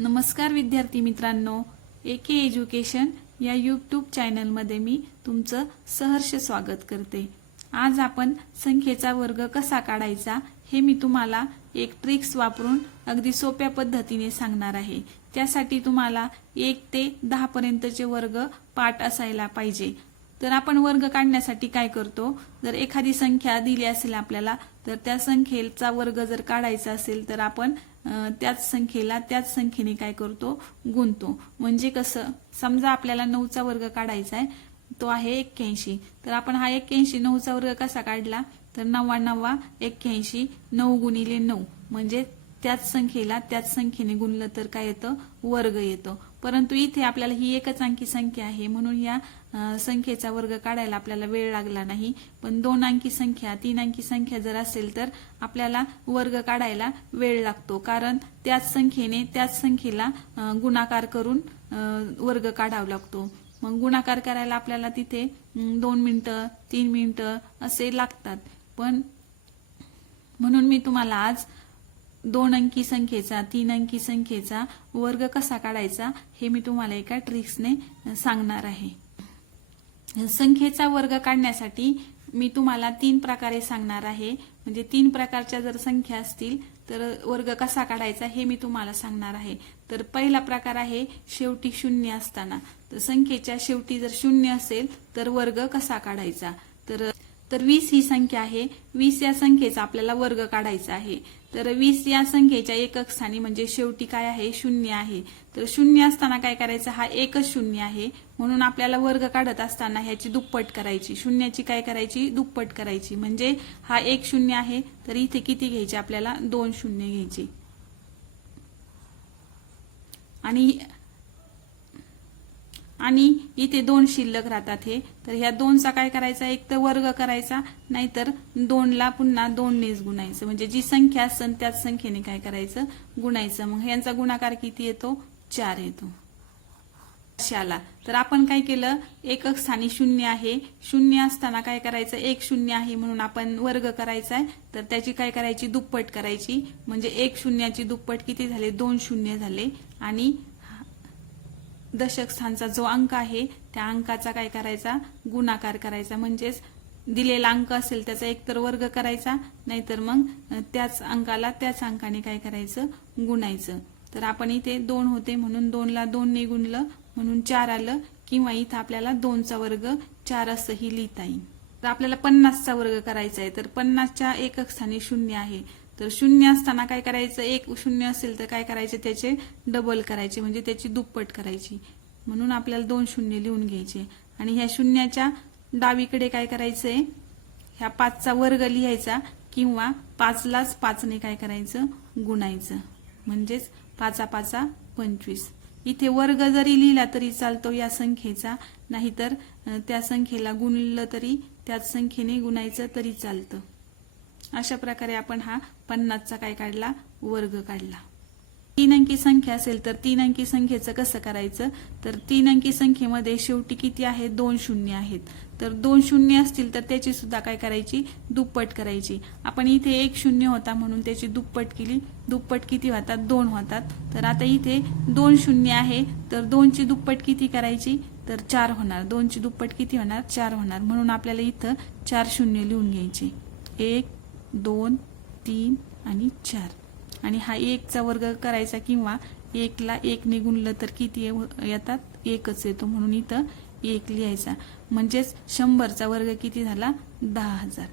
नमस्कार विद्यार्थी मित्रांनो ए के एज्युकेशन या यूट्यूब चॅनलमध्ये मी तुमचं सहर्ष स्वागत करते. आज आपण संख्येचा वर्ग कसा काढायचा हे मी तुम्हाला एक ट्रिक्स वापरून अगदी सोप्या पद्धतीने सांगणार आहे. त्यासाठी तुम्हाला एक ते दहापर्यंतचे वर्ग पाठ असायला पाहिजे. तर आपण वर्ग काढण्यासाठी काय करतो? जर एखादी संख्या दिली असेल आपल्याला तर त्या संख्येचा वर्ग जर काढायचा असेल तर आपण त्याच संख्येला त्याच संख्येने काय करतो? गुणतो. म्हणजे कसं? समजा आपल्याला नऊचा वर्ग काढायचा आहे तो आहे एक्क्याऐंशी. तर आपण हा एक्क्याऐंशी नऊचा वर्ग कसा काढला? तर नव्वा नव्वा एक्क्याऐंशी नऊ गुणिले नऊ. म्हणजे त्याच संख्येला त्याच संख्येने गुणलं तर काय येतं? वर्ग येतो. परंतु इथे आपल्याला ही एकच अंकी संख्या आहे. म्हणून या संख्येचा वर्ग काढायला आपल्याला वेळ लागला नाही. पण दोन अंकी संख्या तीन अंकी संख्या जर असेल तर आपल्याला वर्ग काढायला वेळ लागतो. कारण त्याच संख्येने त्याच संख्येला गुणाकार करून वर्ग काढावा लागतो. मग गुणाकार करायला आपल्याला तिथे दोन मिनिटं तीन मिनिटं असे लागतात. पण म्हणून मी तुम्हाला आज दोन अंकी संख्येचा तीन अंकी संख्येचा वर्ग कसा काढायचा हे मी तुम्हाला एका ट्रिक्सने सांगणार आहे. संख्येचा वर्ग काढण्यासाठी मी तुम्हाला तीन प्रकारे सांगणार आहे. म्हणजे तीन प्रकारच्या जर संख्या असतील तर वर्ग कसा काढायचा हे मी तुम्हाला सांगणार आहे. तर पहिला प्रकार आहे शेवटी शून्य असताना. तर संख्येच्या शेवटी जर शून्य असेल तर वर्ग कसा काढायचा? तर तर वीस ही संख्या आहे. वीस या संख्येचा आपल्याला वर्ग काढायचा आहे. तर वीस या संख्येच्या एकक स्थानी म्हणजे शेवटी काय आहे? शून्य आहे. तर शून्य असताना काय करायचं? हा एकच शून्य आहे. म्हणून आपल्याला वर्ग काढत असताना ह्याची दुप्पट करायची. शून्याची काय करायची? दुप्पट करायची. म्हणजे हा एक शून्य आहे. तर इथे किती घ्यायचे? आपल्याला दोन शून्य घ्यायचे. आणि आणि इथे दोन शिल्लक राहतात हे. तर ह्या दोनचा काय करायचा? एक तर वर्ग करायचा नाहीतर दोनला पुन्हा दोननेच गुणायचं. म्हणजे जी संख्या असेल त्याच संख्येने काय करायचं? गुणायचं. मग यांचा गुणाकार किती येतो? चार येतो. शाला तर आपण काय केलं? एकक स्थानी शून्य आहे. शून्य असताना काय करायचं? एक शून्य आहे म्हणून आपण वर्ग करायचा आहे तर त्याची काय करायची? दुप्पट करायची. म्हणजे एक शून्याची दुप्पट किती झाले? दोन शून्य झाले. आणि दशक स्थानचा जो अंक आहे त्या अंकाचा काय करायचा? गुणाकार करायचा. म्हणजेच दिलेला अंक असेल त्याचा एकतर वर्ग करायचा नाहीतर मग त्याच अंकाला त्याच अंकाने काय करायचं? गुणायचं. तर आपण इथे दोन होते म्हणून दोनला दोनने गुणलं म्हणून चार आलं किंवा इथं आपल्याला दोनचा वर्ग चार असंही लिहिता येईल. तर आपल्याला पन्नासचा वर्ग करायचा आहे. तर पन्नासच्या एकक स्थानी शून्य आहे. तर शून्य असताना काय करायचं? एक शून्य असेल तर काय करायचे? त्याचे डबल करायचे. म्हणजे त्याची दुप्पट करायची. म्हणून आपल्याला दोन शून्य लिहून घ्यायचे. आणि ह्या शून्याच्या डावीकडे काय करायचंय? ह्या पाचचा वर्ग लिहायचा किंवा पाचलाच पाचने काय करायचं? गुणायचं. म्हणजेच पाचा पाचा पंचवीस. इथे वर्ग जरी लिहिला तरी चालतो या संख्येचा. नाहीतर त्या संख्येला गुणलं तरी त्याच संख्येने गुणायचं तरी चालतं. अशा प्रकारे आपण हा पन्नासचा काय काढला? वर्ग काढला. तीन अंकी संख्या असेल तर तीन अंकी संख्येचं कसं करायचं? तर तीन अंकी संख्येमध्ये शेवटी किती आहे? दोन शून्य आहेत. तर दोन शून्य असतील तर त्याची सुद्धा काय करायची? दुप्पट करायची. आपण इथे एक शून्य होता म्हणून त्याची दुप्पट केली. दुप्पट किती होतात? दोन होतात. तर आता इथे दोन शून्य आहे. तर दोनची दुप्पट किती करायची? तर चार होणार. दोनची दुप्पट किती होणार? चार होणार. म्हणून आपल्याला इथं चार शून्य लिहून घ्यायची. एक दोन तीन आणि चार. आणि हा एकचा वर्ग करायचा किंवा एकला एक गुणलं तर किती येतात? एकच येतो म्हणून इथं एक लिहायचा. म्हणजेच शंभरचा वर्ग किती झाला? दहा हजार.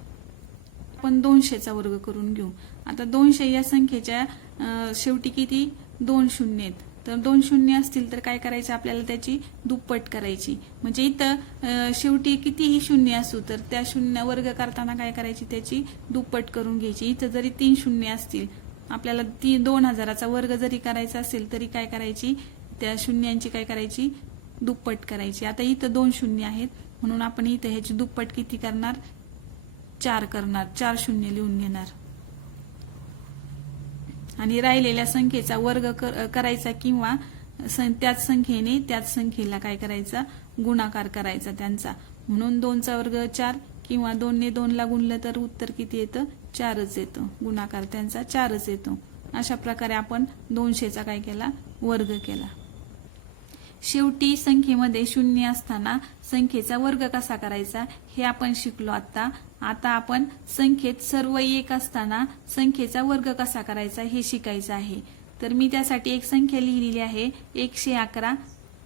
आपण दोनशेचा वर्ग करून घेऊ. आता दोनशे या संख्येच्या शेवटी किती? दोन शून्य आहेत. तर दोन शून्य असतील तर काय करायचं? आपल्याला त्याची दुप्पट करायची. म्हणजे इथं शेवटी कितीही शून्य असू तर त्या शून्य वर्ग करताना काय करायची? त्याची दुप्पट करून घ्यायची. इथं जरी तीन शून्य असतील आपल्याला ती दोन हजाराचा वर्ग जरी करायचा असेल तरी काय करायची? त्या शून्यांची काय करायची? दुप्पट करायची. आता इथं दोन शून्य आहेत. म्हणून आपण इथं ह्याची दुप्पट किती करणार? चार करणार. चार शून्य लिहून घेणार. आणि राहिलेल्या संख्येचा वर्ग कर- करायचा किंवा सं- त्याच संख्येने त्याच संख्येला काय करायचा? गुणाकार करायचा त्यांचा. म्हणून दोनचा वर्ग चार किंवा दोनने दोनला गुणलं तर उत्तर किती येतं? चारच येतं. गुणाकार त्यांचा चारच येतो. अशा प्रकारे आपण दोनशेचा काय केला? वर्ग केला. शेवटी संख्येमध्ये शून्य असताना संख्येचा वर्ग कसा करायचा हे आपण शिकलो आता आता आपण संख्येत सर्व एक असताना संख्येचा वर्ग कसा करायचा हे शिकायचं आहे. तर मी त्यासाठी एक संख्या लिहिलेली आहे एकशे अकरा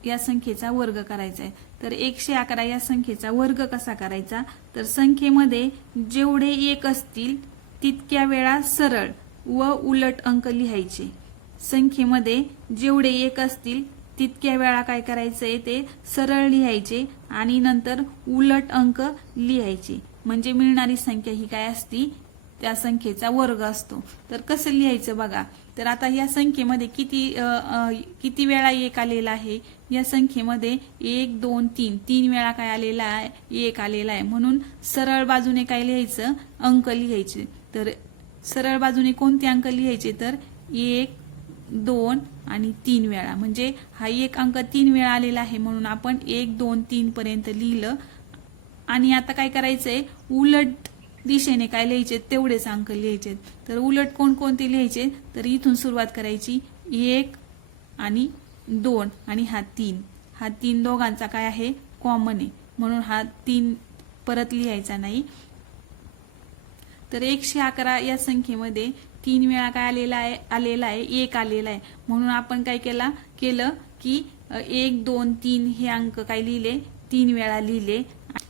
या संख्येचा वर्ग करायचा आहे. तर एकशे अकरा या संख्येचा वर्ग कसा करायचा? तर संख्येमध्ये जेवढे एक असतील तितक्या वेळा सरळ व उलट अंक लिहायचे. संख्येमध्ये जेवढे एक असतील तितक्या वेळा काय करायचंय ते सरळ लिहायचे आणि नंतर उलट अंक लिहायचे. म्हणजे मिळणारी संख्या ही काय असती? त्या संख्येचा वर्ग असतो. तर कसं लिहायचं बघा? तर आता या संख्येमध्ये किती किती वेळा एक आलेला आहे? या संख्येमध्ये एक दोन तीन तीन वेळा काय आलेला आहे? एक आलेला आहे. म्हणून सरळ बाजूने काय लिहायचं? अंक लिहायचे. तर सरळ बाजूने कोणते अंक लिहायचे? तर एक दोन आणि तीन वेळा. म्हणजे हा एक अंक तीन वेळा आलेला आहे म्हणून आपण एक दोन तीन पर्यंत लिहिलं. आणि आता काय करायचंय? उलट दिशेने काय लिहायचे? तेवढेच अंक लिहायचे. तर उलट कोणकोणते लिहायचे? तर इथून सुरुवात करायची. एक आणि दोन आणि हा तीन. हा तीन दोघांचा काय आहे? कॉमन आहे. म्हणून हा तीन परत लिहायचा नाही. तर एकशे अकरा या संख्येमध्ये तीन वेळा काय आलेला आहे आलेला आहे एक आलेला आहे. म्हणून आपण काय केला केलं की एक दोन तीन हे अंक काय लिहिले? तीन वेळा लिहिले.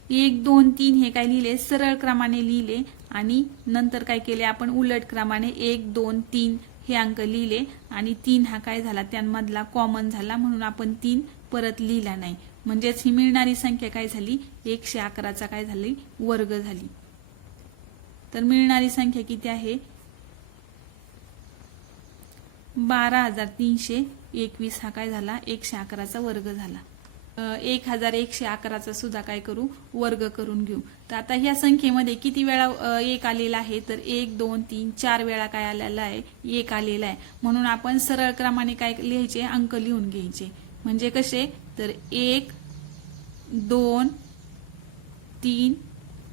एक दोन तीन हे काय लिहिले? सरळ क्रमाने लिहिले. आणि नंतर काय केले? आपण उलट क्रमाने एक दोन तीन हे अंक लिहिले. आणि तीन हा काय झाला? त्यांमधला कॉमन झाला. म्हणून आपण तीन परत लिहिला नाही. म्हणजेच ही मिळणारी संख्या काय झाली? एकशे अकराचा काय झाली? वर्ग झाली. तर मिळणारी संख्या किती आहे? बारा हजार तीनशे एकवीस हा काय झाला? एकशे अकराचा वर्ग झाला. एक हजार एकशे अकराचा सुद्धा काय करू? वर्ग करून घेऊ. तर आता ह्या संख्येमध्ये किती वेळा एक आलेला आहे? तर एक दोन तीन चार वेळा काय आलेला आहे? एक आलेला आहे. म्हणून आपण सरळ क्रमाने काय लिहायचे? अंक लिहून घ्यायचे. म्हणजे कसे? तर एक दोन तीन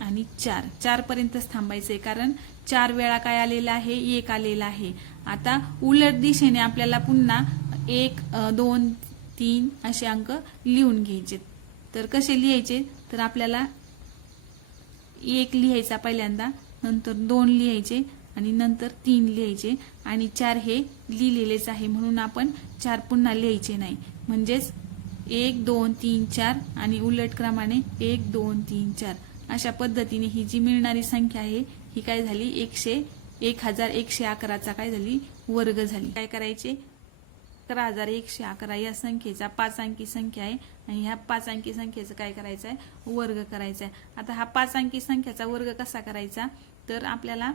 आणि चार. चारपर्यंतच थांबायचं आहे कारण चार वेळा काय आलेला आहे? एक आलेला आहे. आता उलट दिशेने आपल्याला पुन्हा एक दोन तीन असे अंक लिहून घ्यायचे. तर कसे लिहायचे? तर आपल्याला एक लिहायचा पहिल्यांदा नंतर दोन लिहायचे आणि नंतर तीन लिहायचे आणि चार हे लिहिलेलेच आहे. म्हणून आपण चार पुन्हा लिहायचे नाही. म्हणजेच एक दोन तीन चार आणि उलट क्रमाने एक दोन तीन चार. अशा पद्धतीने ही जी मिळणारी संख्या आहे ही काय झाली? एकशे एक हजार एकशे अकराचा काय झाली? वर्ग झाली. काय करायचे? अकरा हजार एकशे अकरा या संख्येचा पाच अंकी संख्या आहे आणि ह्या पाच अंकी संख्येचं काय करायचं आहे वर्ग करायचा आहे आता हा पाच अंकी संख्येचा वर्ग कसा करायचा? तर आपल्याला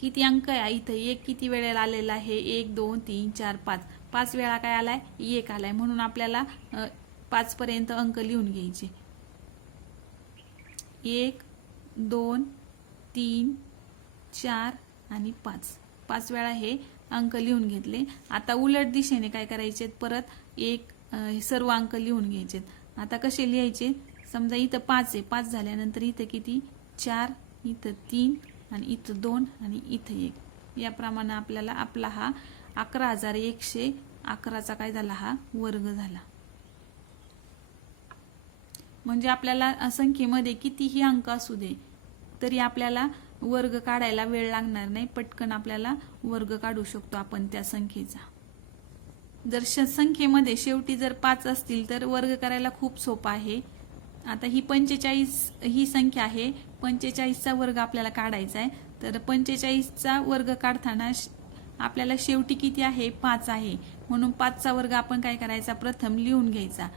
किती अंक आहे? इथं एक किती वेळेला आलेला आहे? एक दोन तीन चार पाच. पाच वेळा काय आलाय? एक आलाय. म्हणून आपल्याला पाचपर्यंत पाच पर्यंत अंक लिहून घ्यायचे. एक दोन तीन चार आणि पाच. पाच वेळा हे अंक लिहून घेतले. आता उलट दिशेने काय करायचे? परत एक हे सर्व अंक लिहून घ्यायचे. आता कसे लिहायचे? समजा इथं पाच आहे. पाच झाल्यानंतर इथं किती? चार इथं तीन आणि इथं दोन आणि इथं एक. याप्रमाणे आपल्याला आपला हा अकरा हजार एकशे अकराचा काय झाला? हा वर्ग झाला. म्हणजे आपल्याला संख्येमध्ये कितीही अंक असू दे तरी आपल्याला वर्ग काढायला वेळ लागणार नाही. पटकन आपल्याला वर्ग काढू शकतो आपण त्या संख्येचा. जर श- संख्येमध्ये शेवटी जर पाच असतील तर वर्ग करायला खूप सोपा आहे. आता ही पंचेचाळीस ही संख्या आहे. पंचेचाळीसचा वर्ग आपल्याला काढायचा आहे. तर पंचेचाळीसचा वर्ग काढताना आपल्याला शेवटी किती आहे? पाच आहे. म्हणून पाचचा वर्ग आपण काय करायचा? प्रथम लिहून घ्यायचा.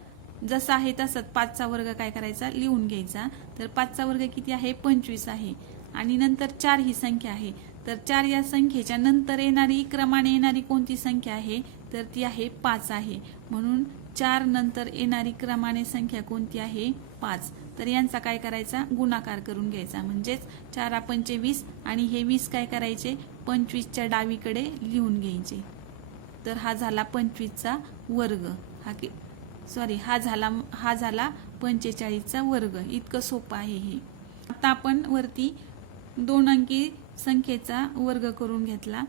जसा आहे तसंच पाचचा वर्ग काय करायचा? लिहून घ्यायचा. तर पाचचा वर्ग किती आहे? पंचवीस आहे. आणि नंतर चार ही संख्या आहे. तर चार या संख्येच्या नंतर येणारी क्रमाने येणारी कोणती संख्या आहे? तर ती आहे पाच आहे. म्हणून चार नंतर येणारी क्रमाने संख्या कोणती आहे? पाच. तर यांचा काय करायचा? गुणाकार करून घ्यायचा. म्हणजेच चार पंचे वीस आणि हे वीस काय करायचे? पंचवीसच्या डावीकडे लिहून घ्यायचे. तर हा झाला पंचवीसचा वर्ग. हा की सॉरी हा झाला हा झाला पंचेचाळीसचा वर्ग. इतकं सोपं आहे हे. आता आपण वरती दोन अंकी संख्येचा वर्ग करून घेतला.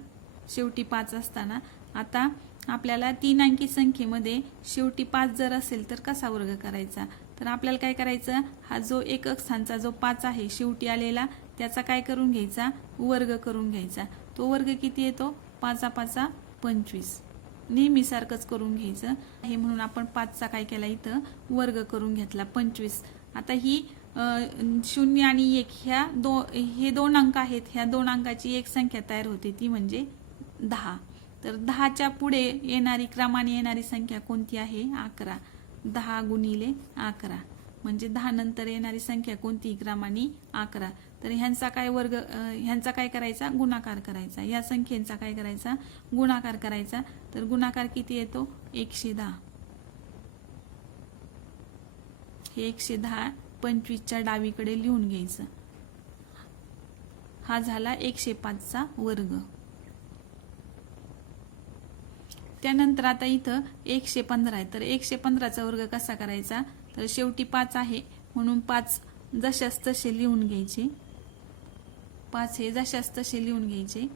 शेवटी पाच असताना. आता आपल्याला तीन अंकी संख्येमध्ये शेवटी पाच जर असेल तर कसा वर्ग करायचा? तर आपल्याला काय करायचं? हा जो एक अक्षांचा जो पाच आहे शेवटी आलेला त्याचा काय करून घ्यायचा? वर्ग करून घ्यायचा. तो वर्ग किती येतो? पाचा पाचा पंचवीस. नेहमीसारखंच करून घ्यायचं. हे म्हणून आपण पाचचा काय केला इथं? वर्ग करून घेतला पंचवीस. आता ही शून्य आणि एक ह्या दो हे दोन अंक आहेत. ह्या दोन अंकाची एक संख्या तयार होते ती म्हणजे दहा. तर दहाच्या पुढे येणारी क्रमाने येणारी संख्या कोणती आहे? अकरा. दहा गुणिले अकरा. म्हणजे दहा नंतर येणारी संख्या कोणती? क्रमाने अकरा. तर ह्यांचा काय वर्ग ह्यांचा काय करायचा? गुणाकार करायचा. या संख्येचा काय करायचा? गुणाकार करायचा. तर गुणाकार किती येतो? एकशे दहा. हे एकशे दहा पंचवीसच्या डावीकडे लिहून घ्यायचं. हा झाला एकशे पाचचा वर्ग. त्यानंतर आता इथं एकशे पंधरा आहे. तर एकशे पंधराचा वर्ग कसा करायचा? तर शेवटी पाच आहे. म्हणून पाच जशास तसे लिहून घ्यायचे. पाच हे जशास तसे लिहून घ्यायचे.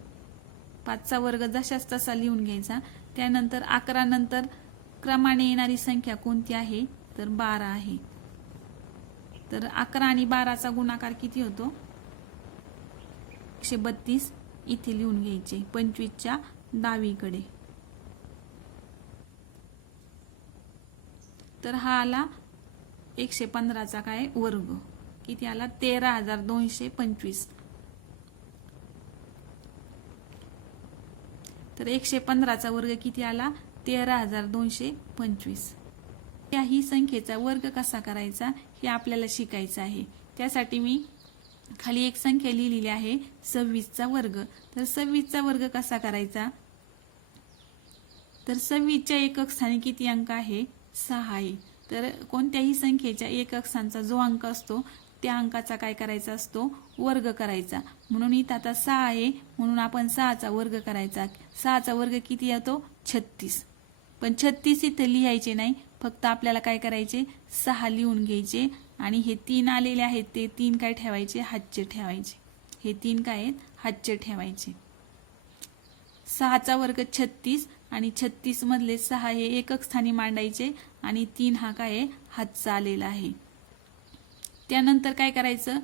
पाचचा वर्ग जशास तसा लिहून घ्यायचा. त्यानंतर अकरा नंतर क्रमाने येणारी संख्या कोणती आहे? तर बारा आहे. तर अकरा आणि बाराचा गुणाकार किती होतो? एकशे बत्तीस. इथे लिहून घ्यायचे. पंचवीसच्या डावीकडे. तर हा आला एकशे पंधराचा काय वर्ग. किती आला? तेरा हजार दोनशे पंचवीस. तर एकशे पंधराचा वर्ग किती आला? तेरा हजार दोनशे पंचवीस. त्याही संख्येचा वर्ग कसा करायचा? हे आपल्याला शिकायचं आहे. त्यासाठी मी खाली एक संख्या लिहिलेली आहे सव्वीसचा वर्ग. तर सव्वीसचा वर्ग कसा करायचा? तर सव्वीसच्या एकक स्थानी किती अंक आहे? सहा आहे. तर कोणत्याही संख्येच्या एक अक्षांचा जो अंक असतो त्या अंकाचा काय करायचा असतो? वर्ग करायचा. म्हणून इथं आता सहा आहे म्हणून आपण सहाचा वर्ग करायचा. सहाचा वर्ग किती येतो? छत्तीस. पण छत्तीस इथं लिहायचे नाही फक्त आपल्याला काय करायचे? सहा लिहून घ्यायचे. आणि हे तीन आलेले आहेत ते तीन काय ठेवायचे? हातचे ठेवायचे. हे तीन काय आहेत? हातचे ठेवायचे. सहाचा वर्ग छत्तीस आणि छत्तीस मधले सहा हे एकक स्थानी मांडायचे आणि तीन हा काय आहे? हातचा आलेला आहे. त्यानंतर काय करायचं?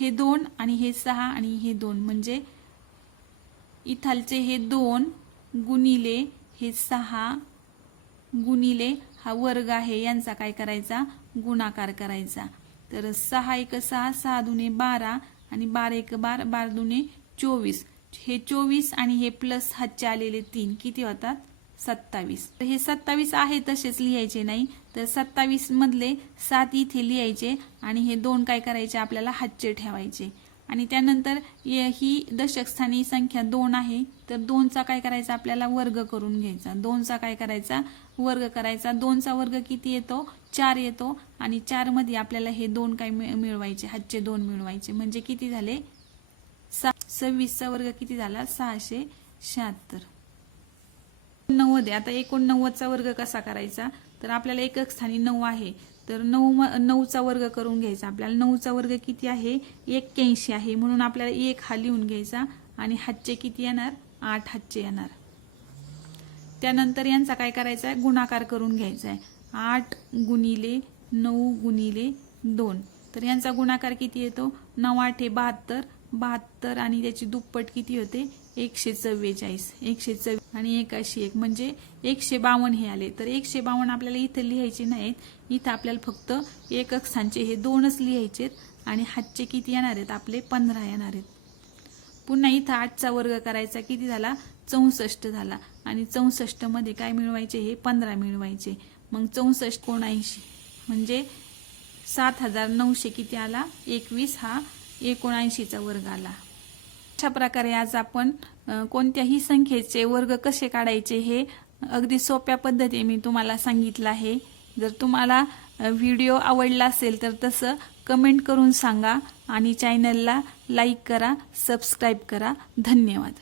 हे दोन आणि हे सहा आणि हे दोन म्हणजे इथालचे हे दोन गुणिले हे सहा गुणिले हा वर्ग आहे यांचा काय करायचा? गुणाकार करायचा. तर सहा एक सहा सहा दुने बारा आणि बारा एक बार बारा दुने चोवीस. हे चोवीस आणि हे प्लस हातचे आलेले तीन. किती होतात? सत्तावीस. तर हे सत्तावीस आहे तसेच लिहायचे नाही. तर सत्तावीस मधले सात इथे लिहायचे आणि हे दोन काय करायचे? आपल्याला हातचे ठेवायचे. आणि त्यानंतर ये- ही दशकस्थानी संख्या दोन आहे. तर दोनचा काय करायचा? आपल्याला वर्ग करून घ्यायचा. दोनचा काय करायचा? वर्ग करायचा. दोनचा वर्ग किती येतो? चार येतो. आणि चारमध्ये आपल्याला हे दोन काय मिळवायचे? हातचे दोन मिळवायचे. म्हणजे किती झाले? सा सव्वीसचा वर्ग किती झाला? सहाशे शहात्तर. नव्वद आहे. आता एकोणनव्वदचा वर्ग कसा करायचा? तर आपल्याला एकक स्थानी नऊ आहे. तर नऊ नऊचा वर्ग करून घ्यायचा. आपल्याला नऊचा वर्ग किती आहे? एक्क्याऐंशी आहे. म्हणून आपल्याला एक हा लिहून घ्यायचा. आणि हातचे किती येणार? आठ हातचे येणार. त्यानंतर यांचा काय करायचा आहे? गुणाकार करून घ्यायचा आहे. आठ गुणिले नऊ गुणिले दोन. तर यांचा गुणाकार किती येतो? नऊ आठ हे बहात्तर. बहात्तर आणि त्याची दुप्पट किती होते? एकशे चव्वेचाळीस. एकशे चव्वे आणि एकाशी एक. म्हणजे एकशे बावन्न हे आले. तर एकशे बावन्न आपल्याला इथं लिहायचे नाहीत. इथं आपल्याला फक्त एकक स्थानचे हे दोनच लिहायचेत आणि हातचे किती येणार आहेत? आपले पंधरा येणार आहेत. पुन्हा इथं आठचा वर्ग करायचा किती झाला? चौसष्ट झाला. आणि चौसष्टमध्ये काय मिळवायचे? हे पंधरा मिळवायचे. मग चौसष्ट कोणऐंशी म्हणजे सात हजार नऊशे किती आला? एकवीस हा एकोणऐंशीचा वर्ग आला. अशा प्रकारे आज आपण कोणत्याही संख्येचे वर्ग कसे काढायचे हे अगदी सोप्या पद्धतीने मी तुम्हाला सांगितलं आहे. जर तुम्हाला व्हिडिओ आवडला असेल तर तसं कमेंट करून सांगा आणि चॅनलला लाईक करा सबस्क्राईब करा. धन्यवाद.